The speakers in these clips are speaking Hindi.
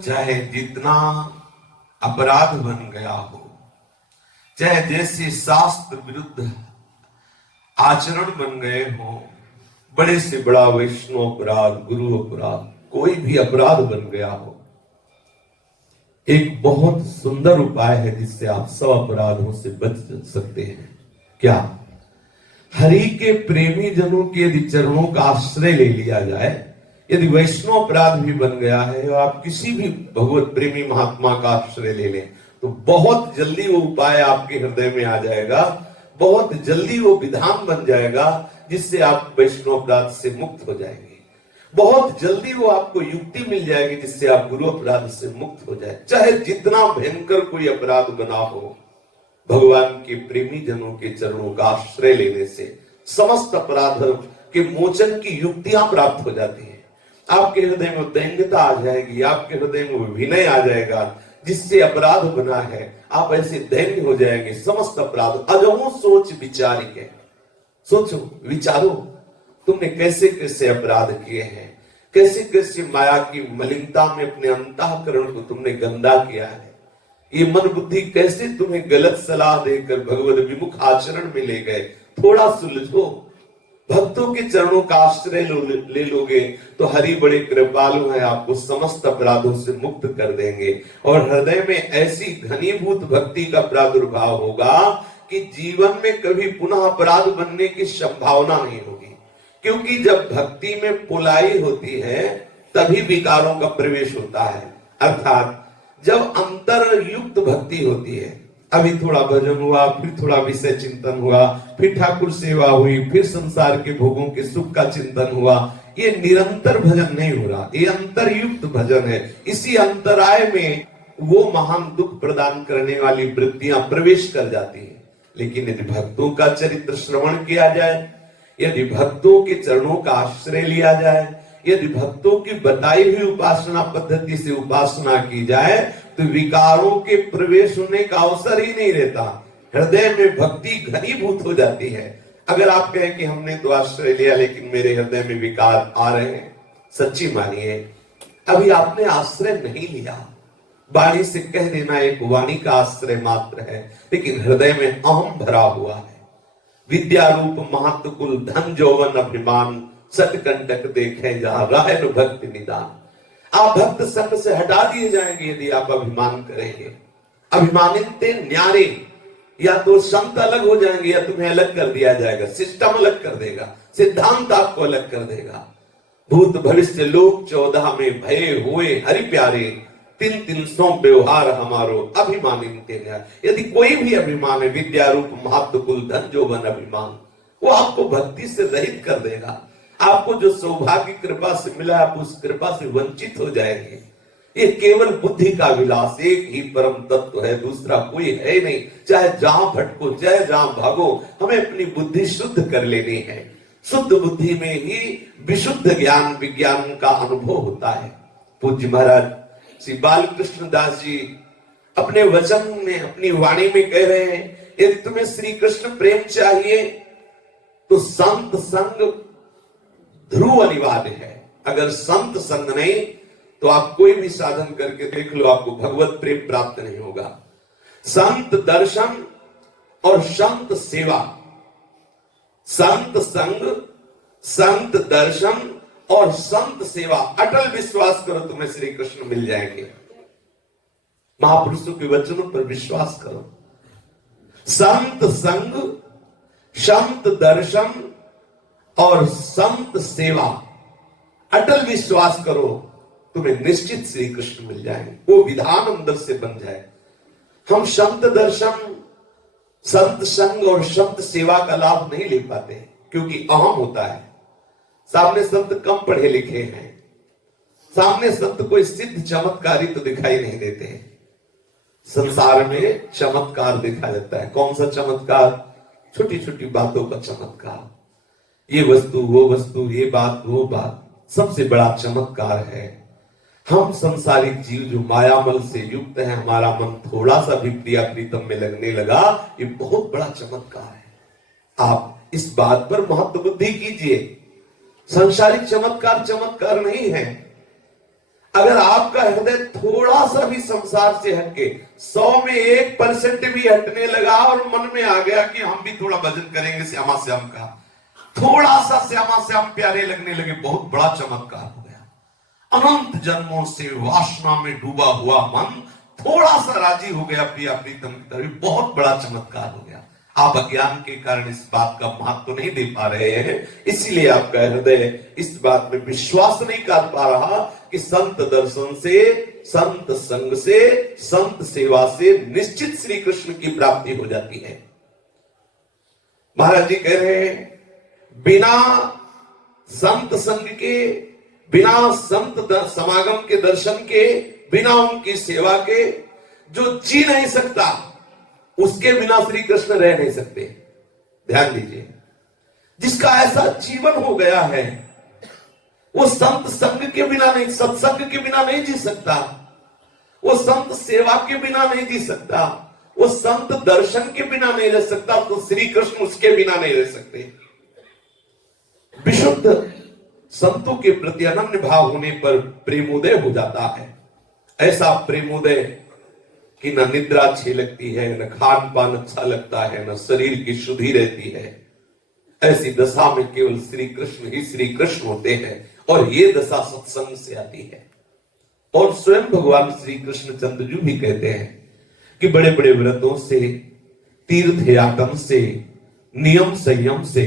चाहे जितना अपराध बन गया हो, चाहे जैसे शास्त्र विरुद्ध आचरण बन गए हो, बड़े से बड़ा वैष्णव अपराध, गुरु अपराध, कोई भी अपराध बन गया हो, एक बहुत सुंदर उपाय है जिससे आप सब अपराधों से बच सकते हैं। क्या? हरि के प्रेमी जनों के यदि चरणों का आश्रय ले लिया जाए, यदि वैष्णव अपराध भी बन गया है और आप किसी भी भगवत प्रेमी महात्मा का आश्रय ले लें, तो बहुत जल्दी वो उपाय आपके हृदय में आ जाएगा, बहुत जल्दी वो विधान बन जाएगा जिससे आप वैष्णव अपराध से मुक्त हो जाएंगे। बहुत जल्दी वो आपको युक्ति मिल जाएगी जिससे आप गुरु अपराध से मुक्त हो जाए। चाहे जितना भयंकर कोई अपराध बना हो, भगवान के प्रेमी जनों के चरणों का आश्रय लेने से समस्त अपराध के मोचन की युक्तियां प्राप्त हो जाती है। आपके हृदय में दैन्यता आ जाएगी, आपके हृदय में विनय आ जाएगा, जिससे अपराध बना है आप ऐसे दैन्य हो जाएंगे। समस्त अपराध अजमो सोच विचारिके, सोचो विचारो तुमने कैसे कैसे अपराध किए हैं, कैसे कैसे माया की मलिनता में अपने अंतःकरण को तुमने गंदा किया है। ये मन बुद्धि कैसे तुम्हें गलत सलाह देकर भगवत विमुख आचरण में ले गए। थोड़ा सुलझो, भक्तों के चरणों का आश्रय ले लोगे तो हरि बड़े कृपालु हैं, आपको समस्त अपराधों से मुक्त कर देंगे और हृदय में ऐसी घनीभूत भक्ति का प्रादुर्भाव होगा कि जीवन में कभी पुनः अपराध बनने की संभावना नहीं होगी। क्योंकि जब भक्ति में पुलाई होती है तभी विकारों का प्रवेश होता है। अर्थात जब अंतर युक्त भक्ति होती है, अभी थोड़ा भजन हुआ, फिर थोड़ा विषय चिंतन हुआ, फिर ठाकुर सेवा हुई, फिर संसार के भोगों के सुख का चिंतन हुआ, ये निरंतर भजन नहीं हो रहा, ये अंतरयुक्त भजन है। इसी अंतराय में वो महान दुख प्रदान करने वाली वृत्तियां प्रवेश कर जाती है। लेकिन यदि भक्तों का चरित्र श्रवण किया जाए, यदि भक्तों के चरणों का आश्रय लिया जाए, यदि भक्तों की बताई हुई उपासना पद्धति से उपासना की जाए, तो विकारों के प्रवेश होने का अवसर ही नहीं रहता। हृदय में भक्ति घनीभूत हो जाती है। अगर आप कहें कि हमने तो आश्रय लिया लेकिन मेरे हृदय में विकार आ रहे हैं, सच्ची मानिए अभी आपने आश्रय नहीं लिया। वाणी से कह देना एक वाणी का आश्रय मात्र है, लेकिन हृदय में अहम भरा हुआ है। विद्या रूप महत्व कुल धन जौवन अभिमान, सतकंटक देखे जहां राह भक्ति निदान। आप भक्त संग से हटा दिए जाएंगे यदि आप अभिमान करेंगे। अभिमानित न्यारे, या तो संत अलग हो जाएंगे या तुम्हें अलग कर दिया जाएगा, सिस्टम अलग कर देगा, सिद्धांत आपको अलग कर देगा। भूत भविष्य लोक 14 में भय हुए हरि प्यारे, 300 व्यवहार हमारो अभिमानित। यदि कोई भी अभिमान है, विद्या रूप महत्व कुल धन जौवन अभिमान, वो आपको भक्ति से रहित कर देगा। आपको जो सौभाग्य कृपा से मिला आप उस कृपा से वंचित हो जाएंगे। ये केवल बुद्धि का विलास, एक ही परम तत्व है, दूसरा कोई है नहीं। चाहे जहां भटको, चाहे जहां भागो, हमें अपनी बुद्धि शुद्ध कर लेनी है। शुद्ध बुद्धि में ही विशुद्ध ज्ञान विज्ञान का अनुभव होता है। पूज्य महाराज श्री बालकृष्ण दास जी अपने वचन में, अपनी वाणी में कह रहे हैं, यदि तुम्हें श्री कृष्ण प्रेम चाहिए तो संत संग ध्रुव अनिवार्य है। अगर संत संग नहीं तो आप कोई भी साधन करके देख लो, आपको भगवत प्रेम प्राप्त नहीं होगा। संत दर्शन और संत सेवा, संत संग, संत दर्शन और संत सेवा, अटल विश्वास करो तुम्हें श्री कृष्ण मिल जाएंगे। महापुरुषों के वचनों पर विश्वास करो। संत संग, संत दर्शन और संत सेवा, अटल विश्वास करो तुम्हें निश्चित श्री कृष्ण मिल जाएंगे। वो विधान अंदर से बन जाए। हम संत दर्शन, संत संग और संत सेवा का लाभ नहीं ले पाते क्योंकि अहम होता है। सामने संत कम पढ़े लिखे हैं, सामने संत कोई सिद्ध चमत्कारी तो दिखाई नहीं देते हैं। संसार में चमत्कार दिखा जाता है। कौन सा चमत्कार? छोटी छोटी बातों का चमत्कार, ये वस्तु वो वस्तु, ये बात वो बात। सबसे बड़ा चमत्कार है हम संसारिक जीव जो मायामल से युक्त है, हमारा मन थोड़ा सा भी प्रिया प्रीतम में लगने लगा, ये बहुत बड़ा चमत्कार है। आप इस बात पर महत्व बुद्धि कीजिए। संसारिक चमत्कार चमत्कार नहीं है। अगर आपका हृदय थोड़ा सा भी संसार से हटके 100 में 1% भी हटने लगा और मन में आ गया कि हम भी थोड़ा भजन करेंगे श्यामा श्याम का, थोड़ा सा श्यामा श्याम प्यारे लगने लगे, बहुत बड़ा चमत्कार हो गया। अनंत जन्मों से वासना में डूबा हुआ मन थोड़ा सा राजी हो गया पिया प्रीतम की तरफ, बहुत बड़ा चमत्कार हो गया। आप अज्ञान के कारण इस बात का महत्व तो नहीं दे पा रहे हैं, इसीलिए आपका हृदय इस बात में विश्वास नहीं कर पा रहा कि संत दर्शन से, संत संग से, संत सेवा से निश्चित श्री कृष्ण की प्राप्ति हो जाती है। महाराज जी कह रहे हैं बिना संत संग के, बिना संत समागम के, दर्शन के, बिना उनकी सेवा के जो जी नहीं सकता, उसके बिना श्री कृष्ण रह नहीं सकते। ध्यान दीजिए, जिसका ऐसा जीवन हो गया है वो संत संग के बिना नहीं, सत्संग के बिना नहीं जी सकता, वो संत सेवा के बिना नहीं जी सकता, वो संत दर्शन के बिना नहीं रह सकता, तो श्री कृष्ण उसके बिना नहीं रह सकते। विशुद्ध संतों के प्रति अनन्य भाव होने पर प्रेमोदय हो जाता है। ऐसा प्रेमोदय कि न निद्रा अच्छी लगती है, न खान पान अच्छा लगता है, न शरीर की शुद्धि रहती है। ऐसी दशा में केवल श्री कृष्ण ही श्री कृष्ण होते हैं और ये दशा सत्संग से आती है। और स्वयं भगवान श्री कृष्ण चंद्र जी भी कहते हैं कि बड़े बड़े व्रतों से, तीर्थ यातन से, नियम संयम से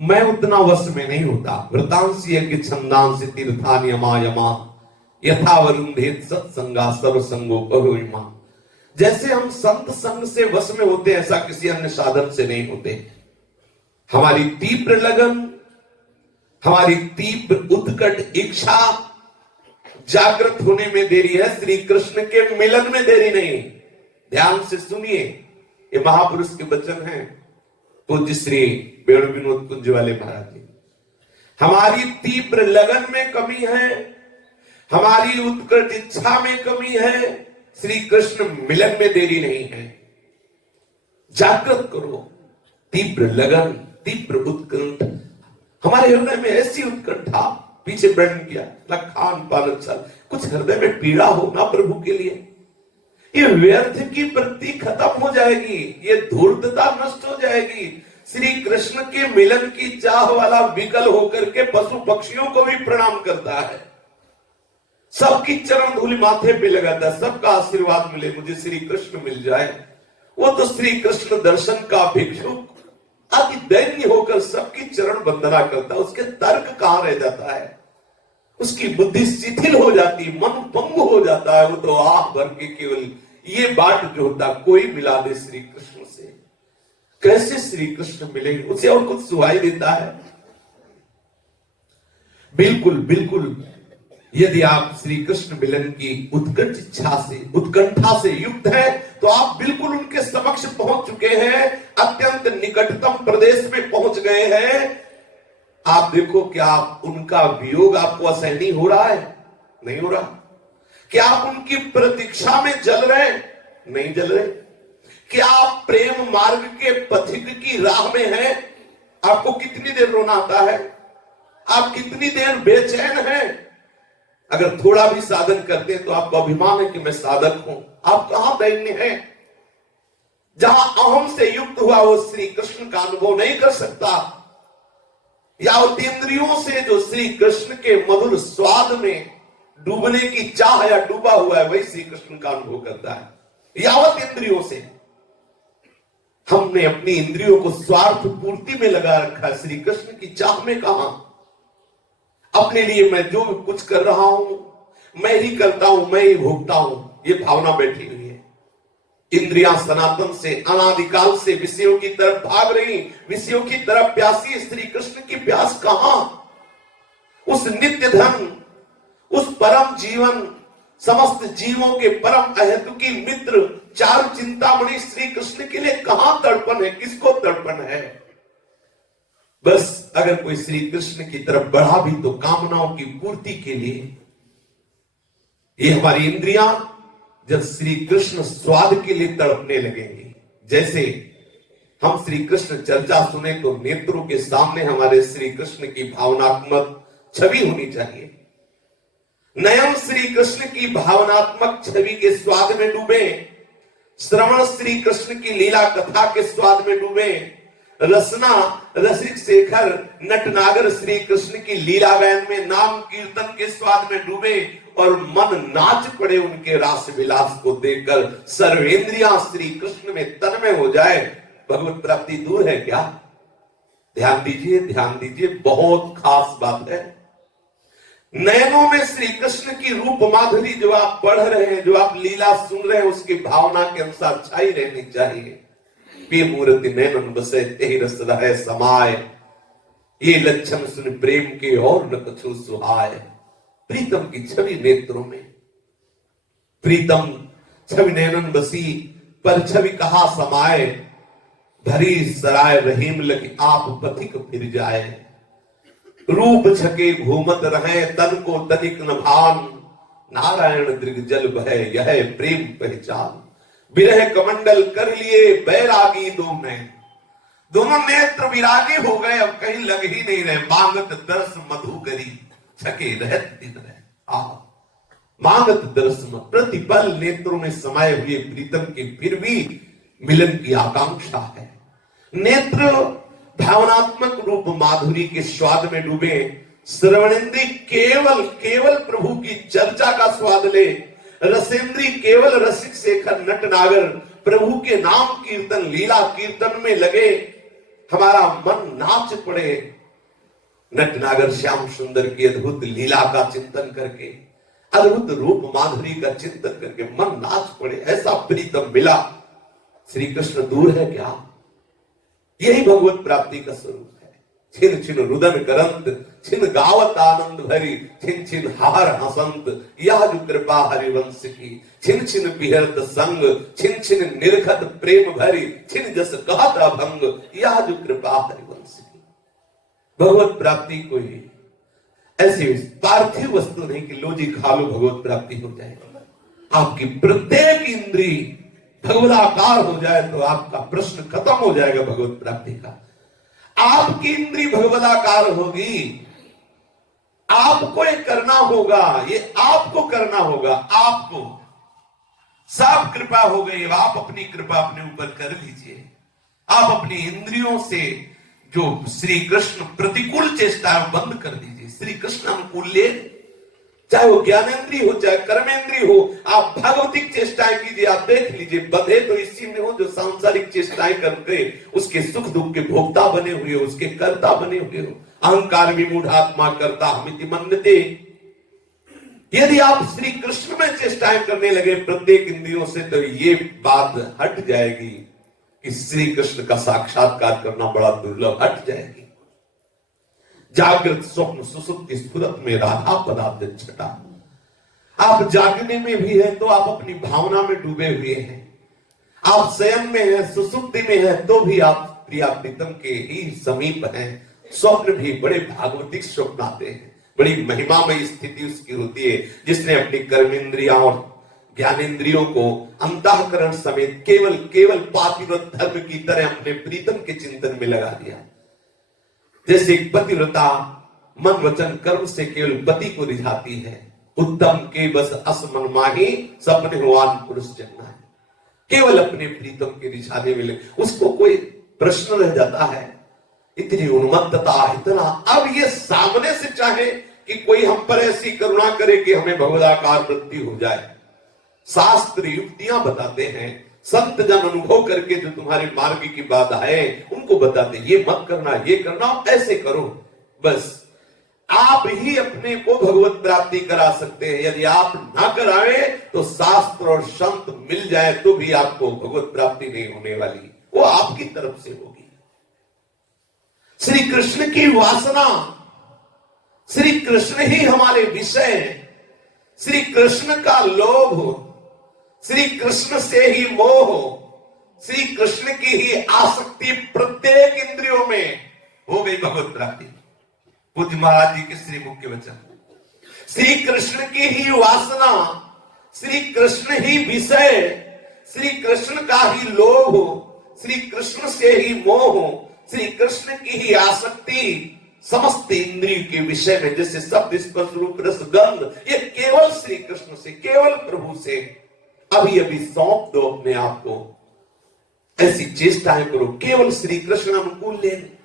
मैं उतना वश में नहीं होता। व्रतांश यज्ञ छंदांश तीर्थान यमा यमा यथा वरुंधेत सत्संगा सर्वसंगोपरिमा। जैसे हम संत संग से वश में होते हैं, ऐसा किसी अन्य साधन से नहीं होते। हमारी तीव्र लगन, हमारी तीव्र उत्कट इच्छा जागृत होने में देरी है, श्री कृष्ण के मिलन में देरी नहीं। ध्यान से सुनिए, ये महापुरुष के वचन हैं पूज्य श्री वेणु विनोद कुंज वाले महाराज जी। हमारी तीव्र लगन में कमी है, हमारी उत्कट इच्छा में कमी है, श्री कृष्ण मिलन में देरी नहीं है। जागृत करो तीव्र लगन, तीव्र उत्कंठ। हमारे हृदय में ऐसी उत्कंठा, पीछे वर्णन किया ना खान पान अच्छा, कुछ हृदय में पीड़ा हो ना प्रभु के लिए, ये व्यर्थ की वृत्ति खत्म हो जाएगी, ये धूर्तता नष्ट हो जाएगी। श्री कृष्ण के मिलन की चाह वाला विकल होकर के पशु पक्षियों को भी प्रणाम करता है, सबकी चरण धूलि माथे पे लगाता है, सबका आशीर्वाद मिले, मुझे श्री कृष्ण मिल जाए। वो तो श्री कृष्ण दर्शन का भिक्षुक अति दैन्य होकर सबकी चरण वंदना करता है, उसके तर्क कहां रह जाता है, उसकी बुद्धि शिथिल हो जाती, मन पंगु हो जाता है। वो तो आह भर के केवल ये बाट जो होता, कोई मिला दे श्री कृष्ण से। कैसे श्री कृष्ण मिले, उसे और कुछ सुहाई देता है? बिल्कुल बिल्कुल। यदि आप श्री कृष्ण मिलन की उत्कट इच्छा से, उत्कंठा से युक्त है, तो आप बिल्कुल उनके समक्ष पहुंच चुके हैं, अत्यंत निकटतम प्रदेश में पहुंच गए हैं। आप देखो, क्या आप उनका वियोग आपको असहनीय हो रहा है? नहीं हो रहा। क्या आप उनकी प्रतीक्षा में जल रहे? नहीं जल रहे। क्या आप प्रेम मार्ग के पथिक की राह में हैं? आपको कितनी देर रोना आता है? आप कितनी देर बेचैन हैं? अगर थोड़ा भी साधन करते हैं तो आपको अभिमान है कि मैं साधक हूं। आप कहां दैन्य हैं? जहां अहम से युक्त हुआ वो श्री कृष्ण का अनुभव नहीं कर सकता, या इंद्रियों से जो श्री कृष्ण के मधुर स्वाद में डूबने की चाह या डूबा हुआ है, वही श्री कृष्ण का अनुभव करता है। यावत इंद्रियों से हमने अपनी इंद्रियों को स्वार्थ पूर्ति में लगा रखा है, श्री कृष्ण की चाह में कहां? अपने लिए मैं जो कुछ कर रहा हूं, मैं ही करता हूं, मैं ही भोगता हूं, ये भावना बैठी हुई है। इंद्रियां सनातन से, अनादिकाल से विषयों की तरफ भाग रही, विषयों की तरफ प्यासी। श्री कृष्ण की प्यास कहां? उस नित्य धन, उस परम जीवन, समस्त जीवों के परम अहेतुकी मित्र, चारु चिंतामणि श्री कृष्ण के लिए कहां तड़पन है? किसको तड़पन है? बस अगर कोई श्री कृष्ण की तरफ बढ़ा भी तो कामनाओं की पूर्ति के लिए। ये हमारी इंद्रियां जब श्री कृष्ण स्वाद के लिए तड़पने लगेंगी, जैसे हम श्री कृष्ण चर्चा सुने तो नेत्रों के सामने हमारे श्री कृष्ण की भावनात्मक छवि होनी चाहिए। नयन श्री कृष्ण की भावनात्मक छवि के स्वाद में डूबे, श्रवण श्री कृष्ण की लीला कथा के स्वाद में डूबे, रसना रसिक शेखर नटनागर श्री कृष्ण की लीला गायन में नाम कीर्तन के स्वाद में डूबे और मन नाच पड़े उनके रास विलास को देखकर, सर्वेंद्रियां श्री कृष्ण में तन्मय हो जाए, भगवत प्राप्ति दूर है क्या? ध्यान दीजिए, बहुत खास बात है। नयनों में श्री कृष्ण की रूप माधुरी जो आप पढ़ रहे हैं, जो आप लीला सुन रहे हैं, उसकी भावना के अनुसार छाई रहनी चाहिए। पे मूर्ति नैनन बसे तेहि रस रहे समाय, ये लक्षण सुन प्रेम के और न कछु सुहाय। प्रीतम की छवि नेत्रों में, प्रीतम छवि नैनन बसी पर छवि कहा समाए, भरी सराय रहीम लगी आप पथिक फिर जाए। रूप छके घूमत रहे तन को तनिक न भान, नारायण दृग जल बहे यह प्रेम पहचान। विरह कमंडल कर लिए बैरागी दोनों नेत्र विरागी हो गए, अब कहीं लग ही नहीं रहे। मांगत दर्श मधुकरी छके रहत दिन रहे। मांगत दर्श प्रतिपल नेत्रों में समाये हुए प्रीतम के फिर भी मिलन की आकांक्षा है। नेत्र भावनात्मक रूप माधुरी के स्वाद में डूबे, श्रवणेन्द्री केवल प्रभु की चर्चा का स्वाद ले, रसेंद्री केवल रसिक शेखर नटनागर प्रभु के नाम कीर्तन लीला कीर्तन में लगे, हमारा मन नाच पड़े नटनागर श्याम सुंदर की अद्भुत लीला का चिंतन करके, अद्भुत रूप माधुरी का चिंतन करके मन नाच पड़े, ऐसा प्रीतम मिला। श्री कृष्ण दूर है क्या? यही भगवत प्राप्ति का स्वरूप है। छिन छिन रुदन करंत छिन गावत आनंद भरी, छिन छिन हार हसंत यह जो कृपा हरिवंश की। छिन छिन बिहरत संग छिन छिन निर्घत प्रेम भरी, छिन जस कहत अभंग यह जो कृपा हरिवंश की। भगवत प्राप्ति कोई ऐसी पार्थिव वस्तु नहीं कि लो जी खा लो भगवत प्राप्ति हो जाएगी। आपकी प्रत्येक इंद्री भगवदाकार हो जाए तो आपका प्रश्न खत्म हो जाएगा भगवत प्राप्ति का। आपकी इंद्री भगवदाकार होगी, आपको ये करना होगा, ये आपको करना होगा। आपको सब कृपा हो गई, आप अपनी कृपा अपने ऊपर कर लीजिए। आप अपनी इंद्रियों से जो श्री कृष्ण प्रतिकूल चेष्टा बंद कर दीजिए, श्री कृष्ण अनुकूल ले, चाहे वो ज्ञानेन्द्रीय हो चाहे कर्मेंद्रीय हो, आप भगवतिक चेष्टाएं कीजिए। आप देख लीजिए बंधे तो इसी में हो जो सांसारिक चेष्टाएं करके उसके सुख दुख के भोक्ता बने हुए हो, उसके कर्ता बने हुए हो। अहंकार विमूढ़ात्मा कर्ता हमिति मन्यते। यदि आप श्री कृष्ण में चेष्टाएं करने लगे प्रत्येक इंद्रियों से, तो ये बात हट जाएगी कि श्री कृष्ण का साक्षात्कार करना बड़ा दुर्लभ, हट जाएगी। जागृत स्वप्न सुसुप्ति स्फुरत में राधा पदार्थ छटा। आप जागने में भी हैं तो आप अपनी भावना में डूबे हुए हैं, आप शयन में हैं सुसुप्ति में हैं तो भी आप प्रिया प्रीतम के ही समीप हैं। स्वप्न भी बड़े भागवतिक स्वप्न आते हैं, बड़ी महिमामयी स्थिति उसकी होती है जिसने अपनी कर्मेंद्रियां और ज्ञानेन्द्रियों को अंतःकरण समेत केवल पातिव्रत धर्म की तरह अपने प्रीतम के चिंतन में लगा दिया। जैसे एक पतिव्रता मन वचन कर्म से केवल पति को रिझाती है, उत्तम के बस असमन माही सपने हुआन पुरुष जन्ना है। केवल अपने प्रीतम के रिझाने में उसको कोई प्रश्न रह जाता है, इतनी उन्मत्तता, इतना। अब ये सामने से चाहे कि कोई हम पर ऐसी करुणा करे कि हमें भगवदाकार वृत्ति हो जाए, शास्त्र युक्तियां बताते हैं, संत जन अनुभव करके जो तुम्हारे मार्ग की बात है उनको बताते, ये मत करना, ये करना, ऐसे करो। बस आप ही अपने को भगवत प्राप्ति करा सकते हैं। यदि आप ना कराए तो शास्त्र और संत मिल जाए तो भी आपको भगवत प्राप्ति नहीं होने वाली, वो आपकी तरफ से होगी। श्री कृष्ण की वासना, श्री कृष्ण ही हमारे विषय, श्री कृष्ण का लोभ, श्री कृष्ण से ही मोह, श्री कृष्ण की ही आसक्ति प्रत्येक इंद्रियों में हो गई भगवत प्राप्ति। पूज्य महाराज जी के श्री मुख्य वचन, श्री कृष्ण की ही वासना, श्री कृष्ण ही विषय, श्री कृष्ण का ही लोभ, श्री कृष्ण से ही मोह, श्री कृष्ण की ही आसक्ति, समस्त इंद्रिय के विषय में, जैसे शब्द स्पर्श रूप रस गंध, ये केवल श्री कृष्ण से, केवल प्रभु से अभी अभी सौंप दो अपने आप को। ऐसी चेष्टाएं करो, केवल श्री कृष्ण अनुकूल लेने।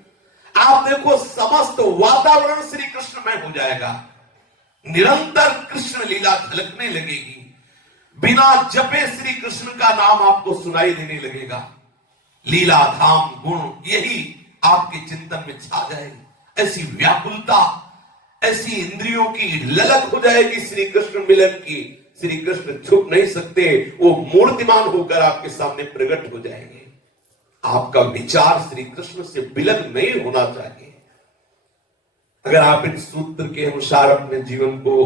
आप देखो समस्त वातावरण श्री कृष्ण में हो जाएगा। निरंतर कृष्ण लीला झलकने लगेगी। बिना जपे श्री कृष्ण का नाम आपको सुनाई देने लगेगा। लीला धाम गुण यही आपके चिंतन में छा जाएगी। ऐसी व्याकुलता, ऐसी इंद्रियों की ललक हो जाएगी श्री कृष्ण मिलन की। श्री कृष्ण छुप नहीं सकते, वो मूर्तिमान होकर आपके सामने प्रकट हो जाएंगे। आपका विचार श्री कृष्ण से विलग नहीं होना चाहिए। अगर आप इन सूत्र के अनुसार अपने जीवन को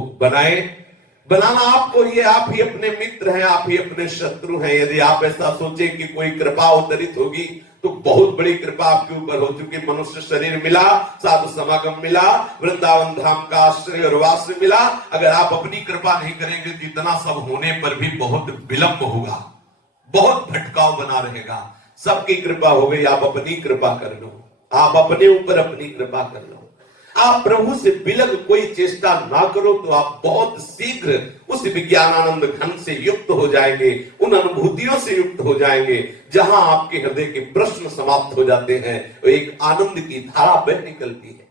बनाना आपको ही, आप ही अपने मित्र हैं, आप ही अपने शत्रु हैं। यदि आप ऐसा सोचें कि कोई कृपा अवतरित होगी तो बहुत बड़ी कृपा आपके ऊपर हो चुकी। मनुष्य शरीर मिला, साधु समागम मिला, वृंदावन धाम का आश्रय और वास मिला। अगर आप अपनी कृपा नहीं करेंगे तो इतना सब होने पर भी बहुत विलंब होगा, बहुत भटकाव बना रहेगा। सबकी कृपा हो गई, आप अपनी कृपा कर लो, आप अपने ऊपर अपनी कृपा कर लो। आप प्रभु से विलग कोई चेष्टा ना करो तो आप बहुत शीघ्र उस विज्ञानानंद घन से युक्त हो जाएंगे, उन अनुभूतियों से युक्त हो जाएंगे जहां आपके हृदय के प्रश्न समाप्त हो जाते हैं, एक आनंद की धारा बह निकलती है।